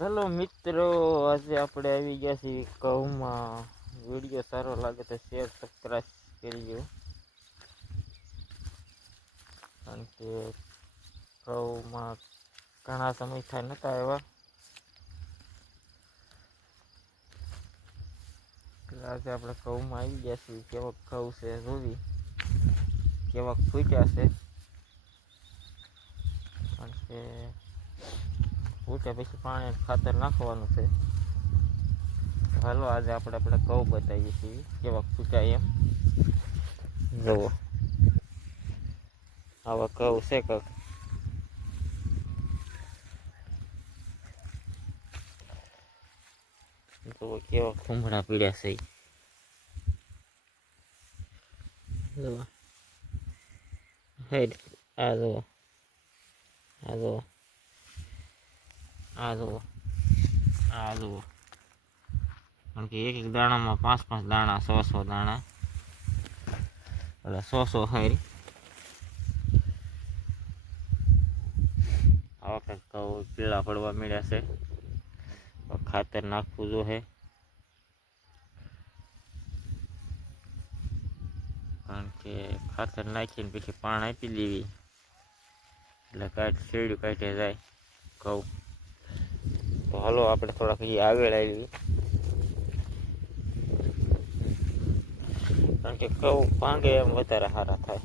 Hello મિત્રો, આજે આપણે આવી ગયા છીએ કહુંમાં. વિડીયો સારો લાગે તો શેર સબસ્ક્રાઈબ કરજો, કારણ કે કહુંમાં ઘણા સમય થાય નતા આવ્યા. આજે આપણે કહુંમાં આવી ગયા છીએ. કેવાક ઘઉં છે જોવી, કેવાક ફૂટ્યા છે, કારણ કે ફૂટ્યા પછી પાણી ખાતર નાખવાનું છે. હાલો આજે આપણે ઘઉં બતાવીએ છીએ કેવાક ફૂટ્યા એમ. જુઓ, આવા ઘઉં છે કંઈક. જુઓ કેવા ખુમડા પીડ્યા છે. જુઓ હેડ, આ જુઓ, આ જુઓ, આ જુઓ, આ જુઓ, કારણ કે એક એક દાણામાં 5-5 દાણા, 100 દાણા, એટલે 100 હારી આવા કંઈક ઘઉં પીળા પડવા મળ્યા છે. ખાતર નાખવું જોઈએ, કારણ કે ખાતર નાખીને પછી પાણી આપી દેવી એટલે શેરડું કાઢી જાય ઘઉં. તો હાલો આપણે થોડાક આગળ આવી, કારણ કે ઘઉં ભાંગે એમ વધારે સારા થાય.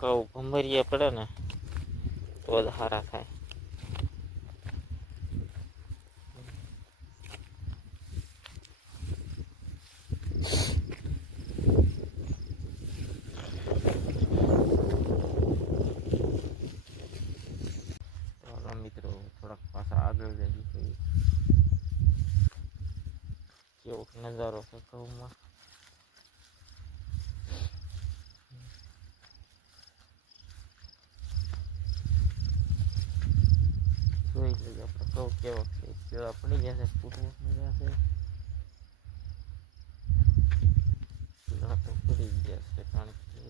ઘઉં ભમરીએ પડે ને તો જ સારા થાય. મિત્રો થોડાક પાછા આગળ જઈએ, કેવો નજારો છે ઘઉંમાં. જોઈ લઈએ આપણે ઘઉં કેવો છે. કેળા પડી ગયા છે, ફૂટવું મળ્યા છે, કેળા તો પડી ગયા છે, કારણ કે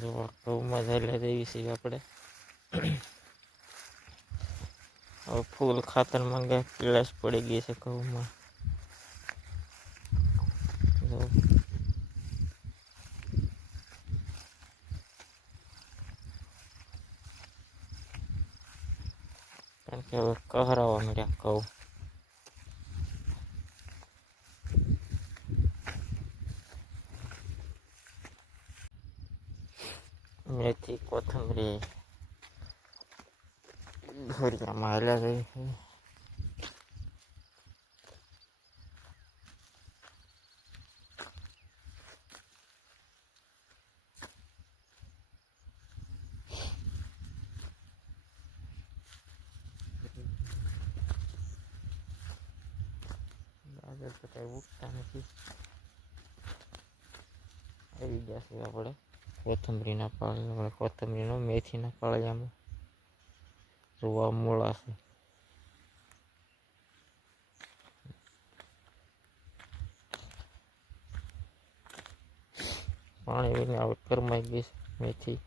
જો ઘઉંમાં ઝાલા જેવી છે આપણે. હવે ફૂલ ખાતર માંગે, પીળાશ પડી ગઈ છે ઘઉંમાં. કારણ કે હવે કહરાવા મળ્યા ઘઉં. મેથી, કોથમરી ઘરિયામાં હાલ્યા જાય છે. આગળ તો કઈ ઉગતા નથી. આવી ગયા છે આપણે કોથમરીના પાળિયામાં, કોથમરીનો મેથીના પાળિયામાં જોવા મૂળા છે. પાણી વિના હવે કરમાઈ ગઈ છે મેથી.